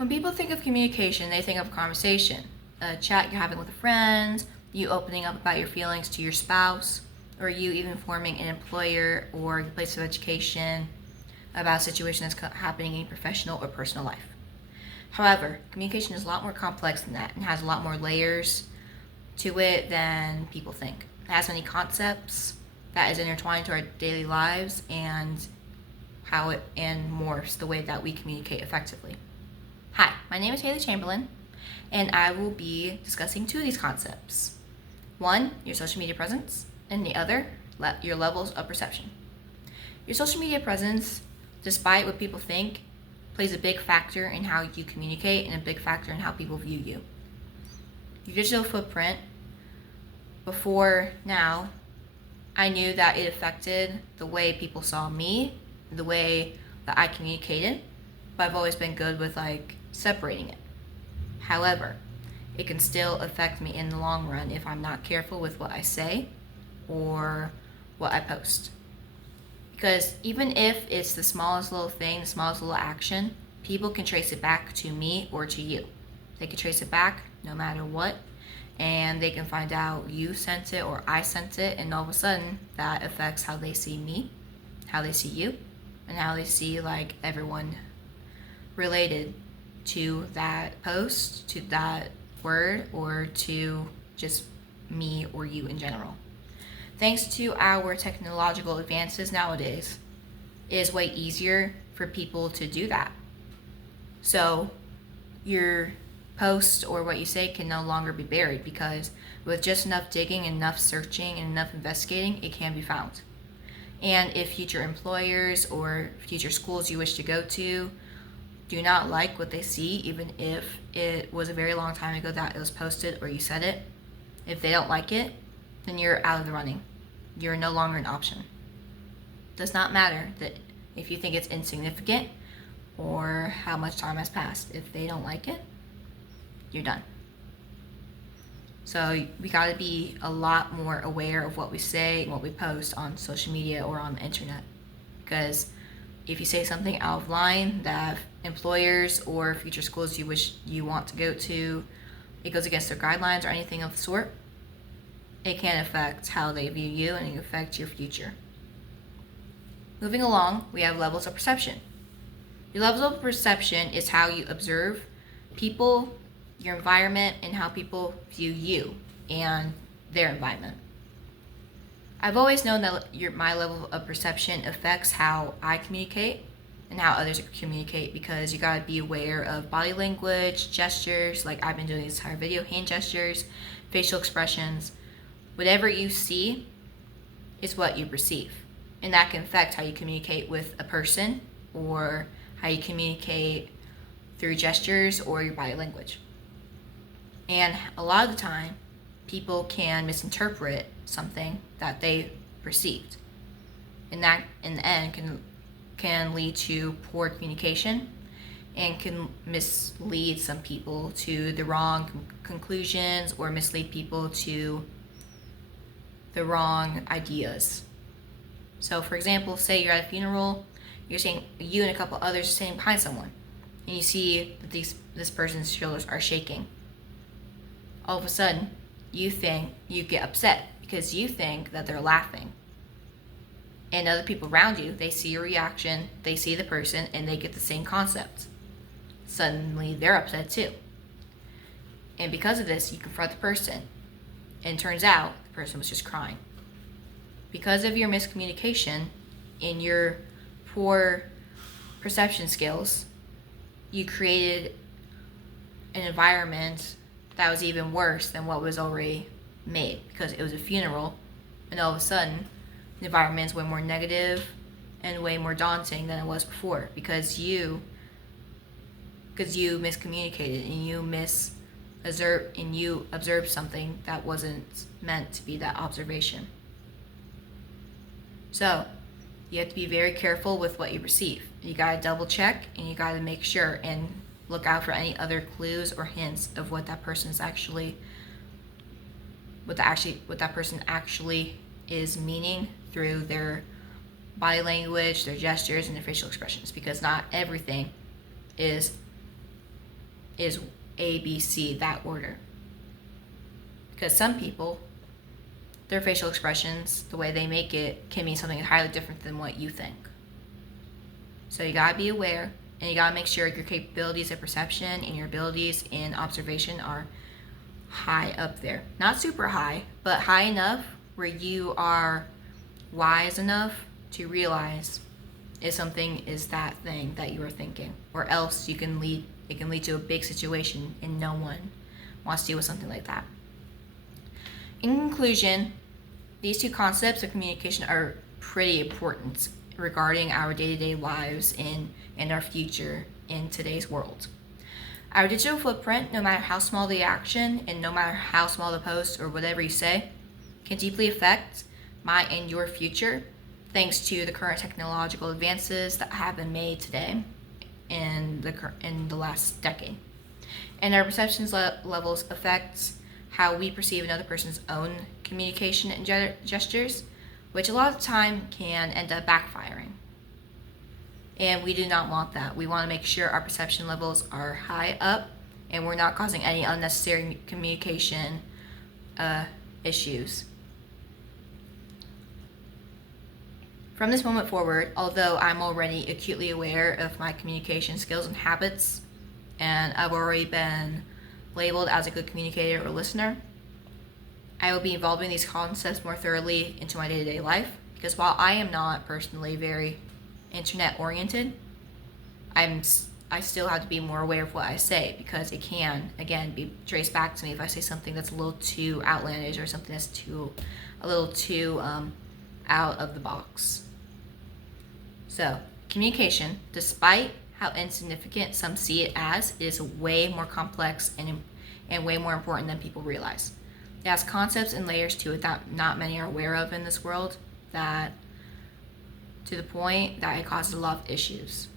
When people think of communication, they think of conversation, a chat you're having with a friend, you opening up about your feelings to your spouse, or you even forming an employer or your place of education about a situation that's happening in your professional or personal life. However, communication is a lot more complex than that and has a lot more layers to it than people think. It has many concepts that is intertwined to our daily lives and how it and morphs the way that we communicate effectively. Hi, my name is Haley Chamberlain, and I will be discussing two of these concepts. One, your social media presence, and the other, your levels of perception. Your social media presence, despite what people think, plays a big factor in how you communicate and a big factor in how people view you. Your digital footprint, before now, I knew that it affected the way people saw me, the way that I communicated, but I've always been good with separating it. However, it can still affect me in the long run if I'm not careful with what I say or what I post. Because even if it's the smallest little thing, the smallest little action, people can trace it back to me or to you. They can trace it back no matter what, and they can find out you sent it or I sent it, and all of a sudden that affects how they see me, how they see you, and how they see everyone related to that post, to that word, or to just me or you in general. Thanks to our technological advances nowadays, it is way easier for people to do that. So your post or what you say can no longer be buried, because with just enough digging, enough searching, and enough investigating, it can be found. And if future employers or future schools you wish to go to do not like what they see, even if it was a very long time ago that it was posted or you said it, if they don't like it, then you're out of the running. You're no longer an option. Does not matter that if you think it's insignificant or how much time has passed. If they don't like it, you're done. So we gotta be a lot more aware of what we say and what we post on social media or on the internet. Because if you say something out of line that employers or future schools you wish you want to go to, it goes against their guidelines or anything of the sort, it can affect how they view you and it can affect your future. Moving along, we have levels of perception. Your levels of perception is how you observe people, your environment, and how people view you and their environment. I've always known that my level of perception affects how I communicate and how others communicate, because you gotta be aware of body language, gestures, like I've been doing this entire video, hand gestures, facial expressions. Whatever you see is what you perceive, and that can affect how you communicate with a person or how you communicate through gestures or your body language. And a lot of the time, people can misinterpret something that they perceived, and that in the end can lead to poor communication and can mislead some people to the wrong conclusions or mislead people to the wrong ideas. So for example, say you're at a funeral, you're saying, you and a couple others are sitting behind someone, and you see that this person's shoulders are shaking. All of a sudden, you get upset because you think that they're laughing. And other people around you, they see your reaction, they see the person, and they get the same concept. Suddenly, they're upset too. And because of this, you confront the person, and it turns out the person was just crying. Because of your miscommunication and your poor perception skills, you created an environment that was even worse than what was already made, because it was a funeral, and all of a sudden the environment is way more negative and way more daunting than it was before, because you miscommunicated and you observed something that wasn't meant to be that observation. So you have to be very careful with what you perceive. You gotta double check, and you gotta make sure and look out for any other clues or hints of what that person actually is meaning through their body language, their gestures, and their facial expressions, because not everything is is A, B, C, that order. Because some people, their facial expressions, the way they make it, can mean something entirely different than what you think. So you gotta be aware, and you gotta make sure your capabilities of perception and your abilities in observation are high up there. Not super high, but high enough where you are wise enough to realize if something is that thing that you are thinking, or else it can lead to a big situation and no one wants to deal with something like that. In conclusion, these two concepts of communication are pretty important regarding our day-to-day lives and our future in today's world. Our digital footprint, no matter how small the action and no matter how small the post or whatever you say, can deeply affect my and your future, thanks to the current technological advances that have been made today in the last decade. And our perceptions levels affect how we perceive another person's own communication and gestures, which a lot of the time can end up backfiring. And we do not want that. We want to make sure our perception levels are high up and we're not causing any unnecessary communication issues. From this moment forward, although I'm already acutely aware of my communication skills and habits, and I've already been labeled as a good communicator or listener, I will be involving these concepts more thoroughly into my day-to-day life, because while I am not personally very internet oriented, I still have to be more aware of what I say, because it can, again, be traced back to me if I say something that's a little too outlandish or something that's a little too out of the box. So, communication, despite how insignificant some see it as, is way more complex and way more important than people realize. It has concepts and layers to it that not many are aware of in this world, that to the point that it causes a lot of issues.